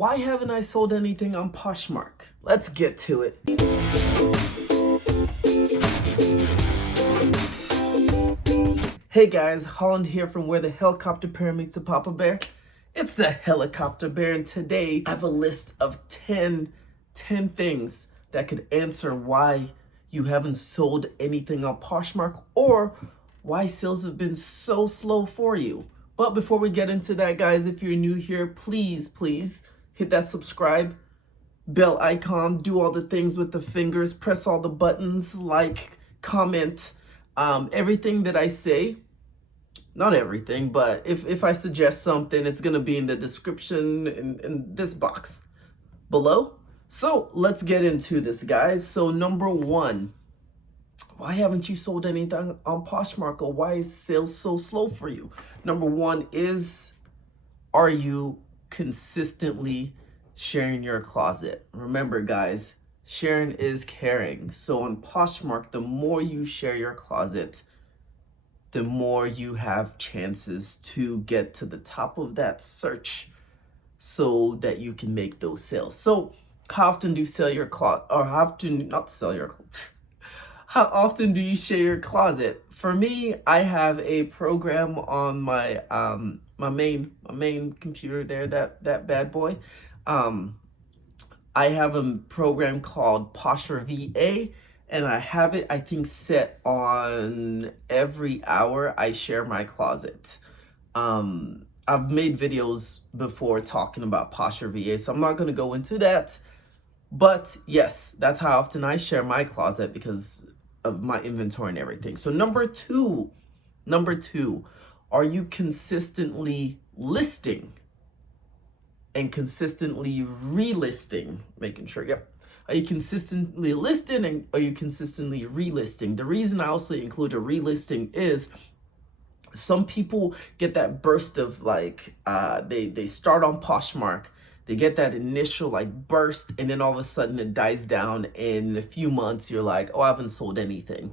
Why haven't I sold anything on Poshmark? Let's get to it. Hey guys, Holland here from where the helicopter bear meets the Papa Bear. It's the helicopter bear, and today I have a list of 10 things that could answer why you haven't sold anything on Poshmark or why sales have been so slow for you. But before we get into that, guys, if you're new here, please hit that subscribe bell icon, do all the things with the fingers, press all the buttons, like, comment, everything that I say. Not everything, but if I suggest something, it's gonna be in the description in this box below. So let's get into this, guys. So number one, why haven't you sold anything on Poshmark, or why is sales so slow for you? Number one is, are you consistently sharing your closet? Remember, guys, sharing is caring. So on Poshmark, the more you share your closet, the more you have chances to get to the top of that search so that you can make those sales. So how often do you sell your closet, or how often, not sell your how often do you share your closet? For me, I have a program on my my main computer there, that bad boy. I have a program called Posher VA, and I have it, I think, set on every hour I share my closet. I've made videos before talking about Posher VA, so I'm not going to go into that. But yes, that's how often I share my closet because of my inventory and everything. So number two, are you consistently listing and consistently relisting? Making sure, yep. Are you consistently listing and are you consistently relisting? The reason I also include a relisting is some people get that burst of like, they start on Poshmark, they get that initial like burst, and then all of a sudden it dies down. In a few months, you're like, oh, I haven't sold anything.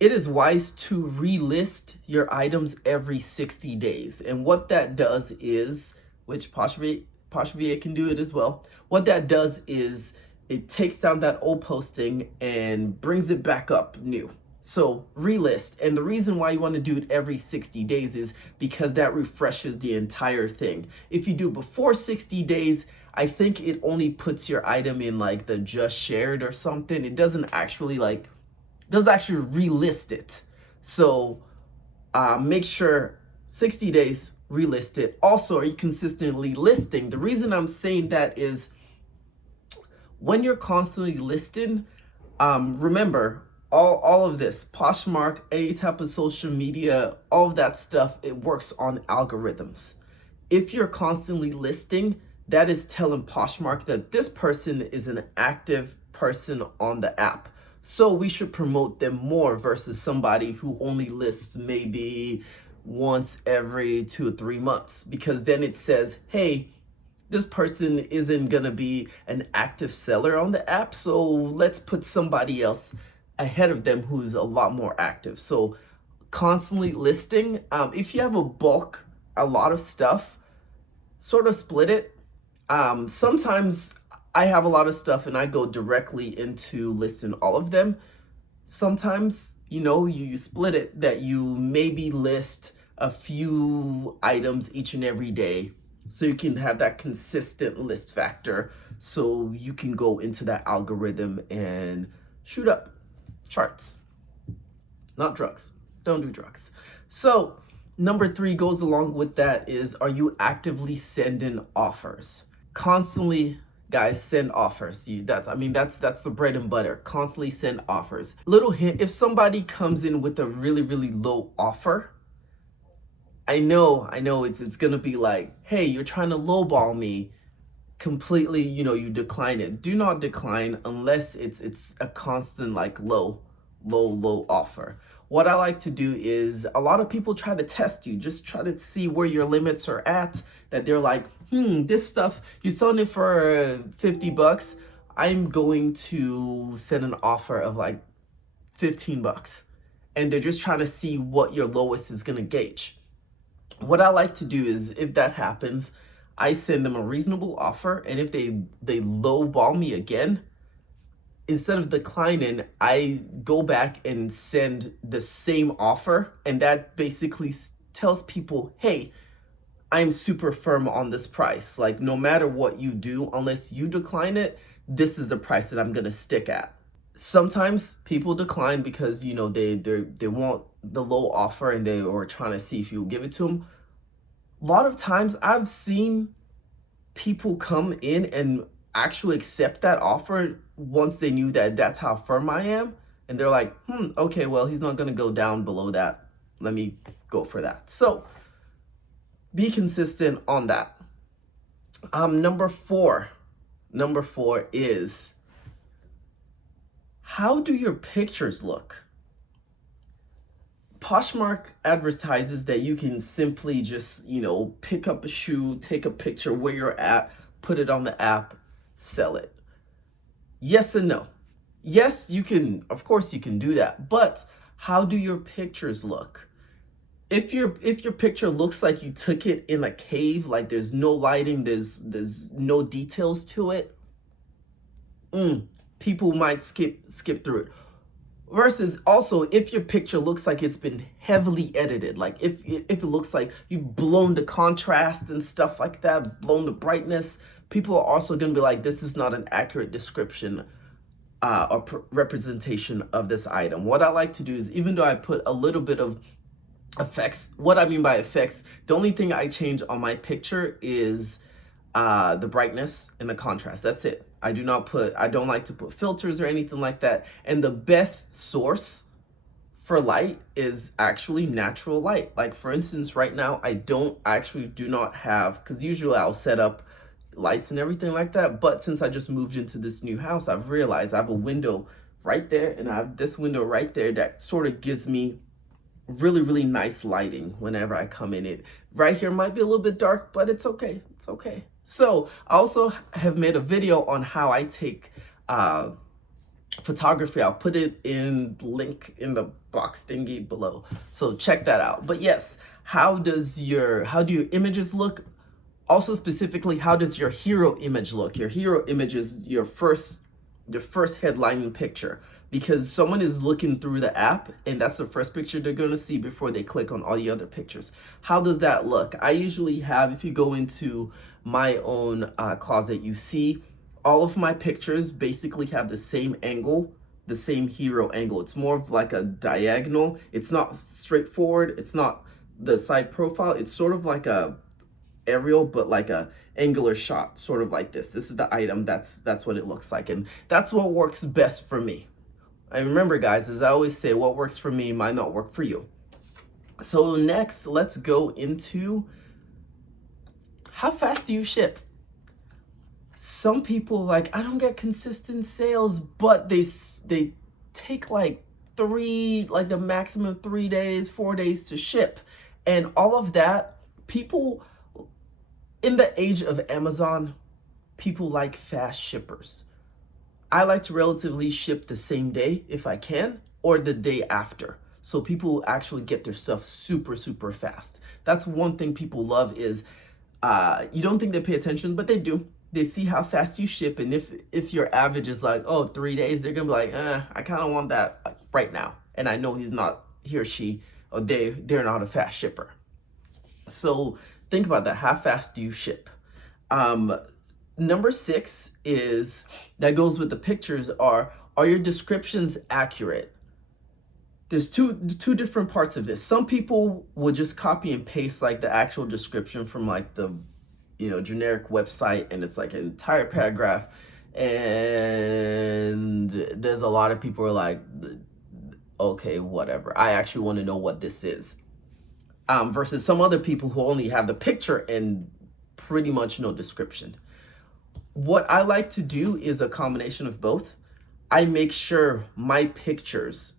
It is wise to relist your items every 60 days. And what that does is, which Posher VA can do it as well. What that does is it takes down that old posting and brings it back up new. So relist. And the reason why you want to do it every 60 days is because that refreshes the entire thing. If you do before 60 days, I think it only puts your item in like the just shared or something. It doesn't actually relist it. So make sure 60 days, relist it. Also, are you consistently listing? The reason I'm saying that is when you're constantly listing, remember, all of this, Poshmark, any type of social media, all of that stuff, it works on algorithms. If you're constantly listing, that is telling Poshmark that this person is an active person on the app. So we should promote them more versus somebody who only lists maybe once every 2 or 3 months, because then it says, hey, this person isn't gonna be an active seller on the app, so let's put somebody else ahead of them who's a lot more active. So constantly listing, if you have a lot of stuff, sort of split it. Sometimes I have a lot of stuff and I go directly into listing all of them. Sometimes, you split it, that you maybe list a few items each and every day, so you can have that consistent list factor, so you can go into that algorithm and shoot up charts. Not drugs. Don't do drugs. So number 3 goes along with that is, are you actively sending offers? Constantly, guys, send offers. That's the bread and butter. Constantly send offers. Little hint, if somebody comes in with a really low offer, I know it's gonna be like, hey, you're trying to lowball me. Completely, you decline it. Do not decline unless it's a constant like low offer. What I like to do is, a lot of people try to test you, just try to see where your limits are at, that they're like, this stuff, you're selling it for 50 bucks. I'm going to send an offer of like 15 bucks. And they're just trying to see what your lowest is going to gauge. What I like to do is, if that happens, I send them a reasonable offer, and if they lowball me again, instead of declining, I go back and send the same offer, and that basically tells people, hey, I'm super firm on this price. Like, no matter what you do, unless you decline it, this is the price that I'm gonna stick at. Sometimes people decline because, you know, they want the low offer and they are trying to see if you will give it to them. A lot of times I've seen people come in and actually accept that offer once they knew that that's how firm I am. And they're like, okay, well, he's not gonna go down below that. Let me go for that. So be consistent on that. Number four is, how do your pictures look? Poshmark advertises that you can simply just, you know, pick up a shoe, take a picture where you're at, put it on the app, sell it. Yes and no. Yes, you can, of course you can do that, but how do your pictures look? If your picture looks like you took it in a cave, like there's no lighting, there's no details to it, people might skip through it. Versus also, if your picture looks like it's been heavily edited, like if it looks like you've blown the contrast and stuff like that, blown the brightness, people are also going to be like, this is not an accurate description or representation of this item. What I like to do is, even though I put a little bit of effects, what I mean by effects, the only thing I change on my picture is the brightness and the contrast. That's it. I don't like to put filters or anything like that. And the best source for light is actually natural light. Like, for instance, right now, I do not have, because usually I'll set up lights and everything like that. But since I just moved into this new house, I've realized I have a window right there and I have this window right there that sort of gives me really, really nice lighting whenever I come in. It right here might be a little bit dark, but it's okay. It's okay. So I also have made a video on how I take photography. I'll put it in link in the box thingy below. So check that out. But yes, how do your images look? Also specifically, how does your hero image look? Your hero image is your first headlining picture, because someone is looking through the app and that's the first picture they're going to see before they click on all the other pictures. How does that look? I usually have, if you go into my own closet, you see all of my pictures basically have the same angle, the same hero angle. It's more of like a diagonal. It's not straightforward. It's not the side profile. It's sort of like a aerial, but like a angular shot, sort of like this. This is the item. That's what it looks like. And that's what works best for me. And remember, guys, as I always say, what works for me might not work for you. So next, let's go into, how fast do you ship? Some people like, I don't get consistent sales, but they take like the maximum 3 days, 4 days to ship. And all of that, people in the age of Amazon, people like fast shippers. I like to relatively ship the same day if I can, or the day after. So people actually get their stuff super, super fast. That's one thing people love is, you don't think they pay attention, but they do. They see how fast you ship. And if your average is like, oh, 3 days, they're gonna be like, I kind of want that right now. And I know he or she, or they're not a fast shipper. So think about that. How fast do you ship? Number 6 is, that goes with the pictures, are your descriptions accurate? There's two different parts of this. Some people will just copy and paste like the actual description from like the, generic website, and it's like an entire paragraph. And there's a lot of people who are like, okay, whatever. I actually want to know what this is. Versus some other people who only have the picture and pretty much no description. What I like to do is a combination of both. I make sure my pictures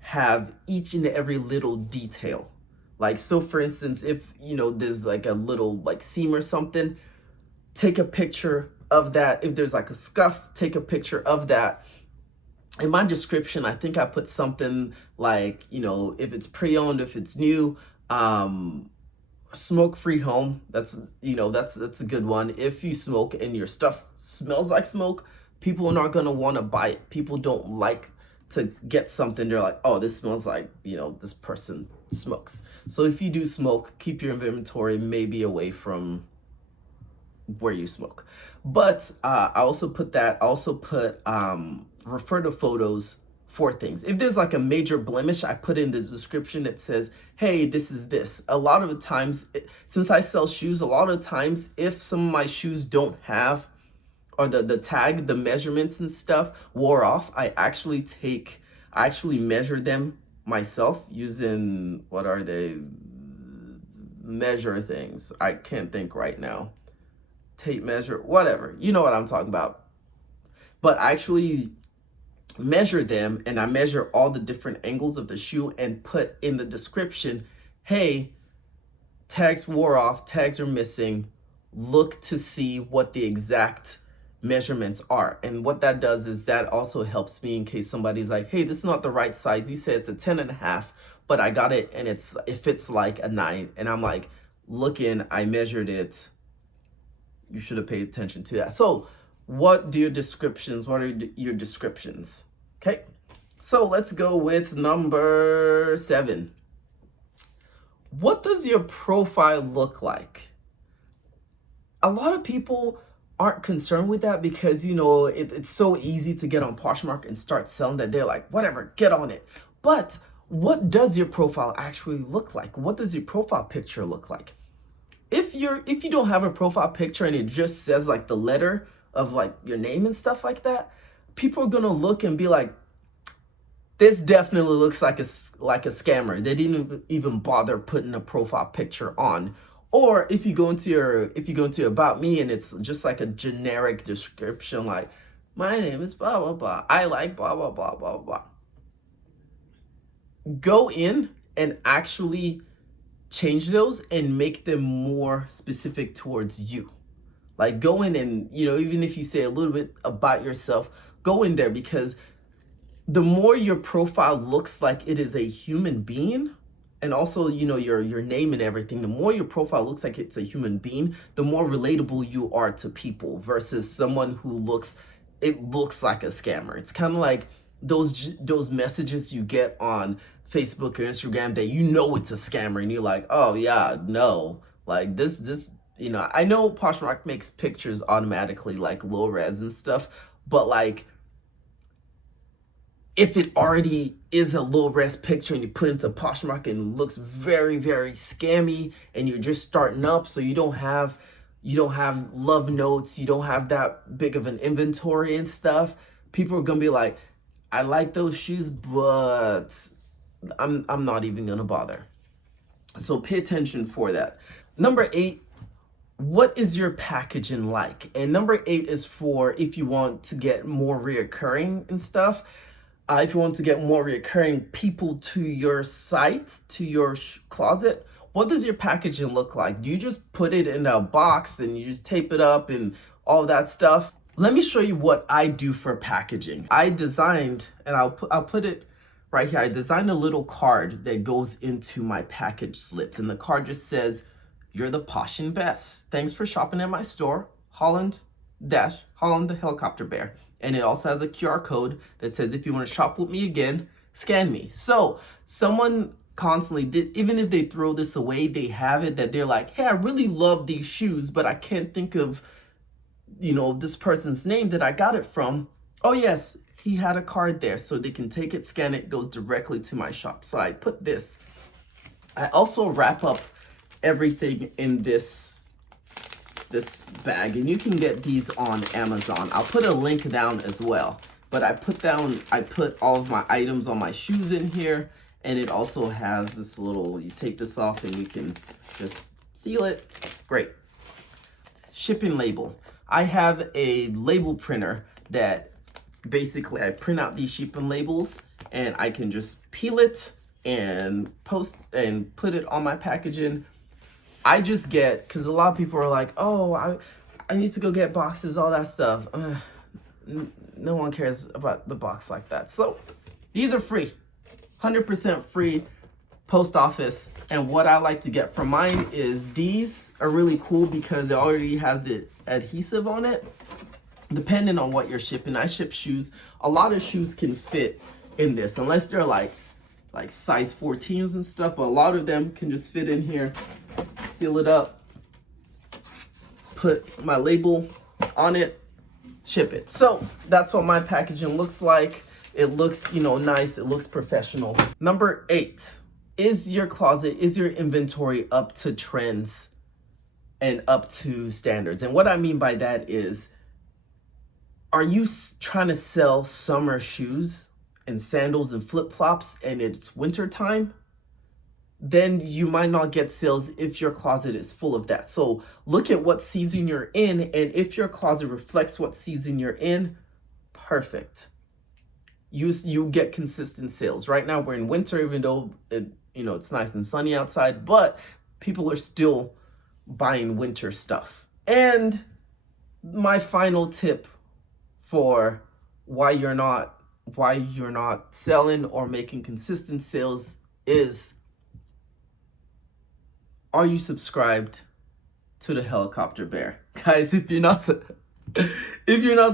have each and every little detail. Like, so for instance, if, there's like a little like seam or something, take a picture of that. If there's like a scuff, take a picture of that. In my description, I think I put something like, if it's pre-owned, if it's new, Smoke-free home. That's, you know, that's a good one. If you smoke and your stuff smells like smoke, people are not gonna want to buy it. People don't like to get something. They're like, oh, this smells like, you know, this person smokes. So if you do smoke, keep your inventory maybe away from where you smoke. But I also put refer to photos for things. If there's like a major blemish, I put in the description that says, hey, this is this. A lot of the times, since I sell shoes, a lot of times if some of my shoes don't have, or the tag, the measurements and stuff wore off, I actually measure them myself using, what are they, measure things. I can't think right now. Tape measure, whatever. You know what I'm talking about. But I actually measure them, and I measure all the different angles of the shoe and put in the description, hey, tags wore off, tags are missing, look to see what the exact measurements are. And what that does is that also helps me in case somebody's like, hey, this is not the right size. You said it's a 10.5, but I got it and it fits like a 9. And I'm like, looking, I measured it. You should have paid attention to that. So what are your descriptions? Okay, so let's go with number 7. What does your profile look like? A lot of people aren't concerned with that because, you know, it's so easy to get on Poshmark and start selling that they're like, whatever, get on it. But what does your profile actually look like? What does your profile picture look like? If you don't have a profile picture and it just says like the letter of like your name and stuff like that, people are gonna look and be like, this definitely looks like a scammer. They didn't even bother putting a profile picture on. Or if you go into your about me and it's just like a generic description like, my name is blah blah blah, I like blah blah blah blah blah. Go in and actually change those and make them more specific towards you. Like go in and, you know, even if you say a little bit about yourself, go in there, because the more your profile looks like it is a human being, and also, you know, your name and everything, the more your profile looks like it's a human being, the more relatable you are to people versus someone who looks like a scammer. It's kind of like those messages you get on Facebook or Instagram that you know it's a scammer and you're like, oh yeah, no, like this, you know, I know Poshmark makes pictures automatically like low res and stuff, but like if it already is a low res picture and you put it into Poshmark and it looks very, very scammy and you're just starting up, so you don't have love notes, you don't have that big of an inventory and stuff, people are gonna be like, I like those shoes, but I'm not even gonna bother. So pay attention for that. Number 8, what is your packaging like? And number 8 is for if you want to get more reoccurring and stuff. If you want to get more reoccurring people to your site, to your closet, what does your packaging look like? Do you just put it in a box and you just tape it up and all that stuff? Let me show you what I do for packaging. I designed, and I'll put it right here. I designed a little card that goes into my package slips, and the card just says, "You're the Posh and Best. Thanks for shopping at my store, Holland the Helicopter Bear." And it also has a QR code that says, if you want to shop with me again, scan me. So someone constantly did, even if they throw this away, they have it that they're like, hey, I really love these shoes, but I can't think of, you know, this person's name that I got it from. Oh yes, he had a card there, so they can take it, scan it, goes directly to my shop. So I put this. I also wrap up everything in this bag, and you can get these on Amazon. I'll put a link down as well, but I put all of my items on my shoes in here, and it also has this little, you take this off and you can just seal it. Great. Shipping label. I have a label printer that basically I print out these shipping labels and I can just peel it and post and put it on my packaging. I just get, because a lot of people are like, oh, I need to go get boxes, all that stuff. No one cares about the box like that. So these are free, 100% free. post office. And what I like to get from mine is these are really cool because it already has the adhesive on it. Depending on what you're shipping, I ship shoes. A lot of shoes can fit in this, unless they're like size 14s and stuff, but a lot of them can just fit in here. Seal it up, put my label on it, ship it. So that's what my packaging looks like. It looks, you know, nice. It looks professional. Number 8, is your closet, is your inventory up to trends and up to standards? And what I mean by that is, are you trying to sell summer shoes and sandals and flip-flops and it's winter time? Then you might not get sales if your closet is full of that. So look at what season you're in, and if your closet reflects what season you're in, perfect. You get consistent sales. Right now we're in winter, even though it's nice and sunny outside, but people are still buying winter stuff. And my final tip for why you're not selling or making consistent sales is, are you subscribed to the Helicopter Bear? Guys, if you're not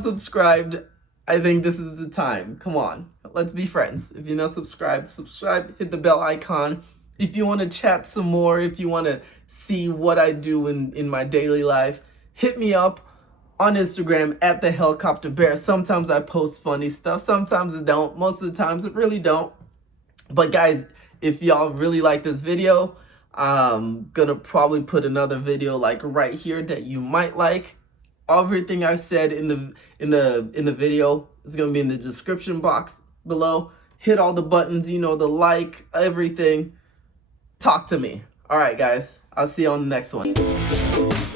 subscribed, I think this is the time. Come on, let's be friends. If you're not subscribed, subscribe, hit the bell icon. If you want to chat some more, if you want to see what I do in my daily life, hit me up on Instagram at the Helicopter Bear. Sometimes I post funny stuff, sometimes I don't. Most of the times I really don't. But guys, if y'all really like this video, I'm gonna probably put another video like right here that you might like. Everything I said in the video is gonna be in the description box below. Hit all the buttons, the like, everything. Talk to me. All right, guys. I'll see you on the next one.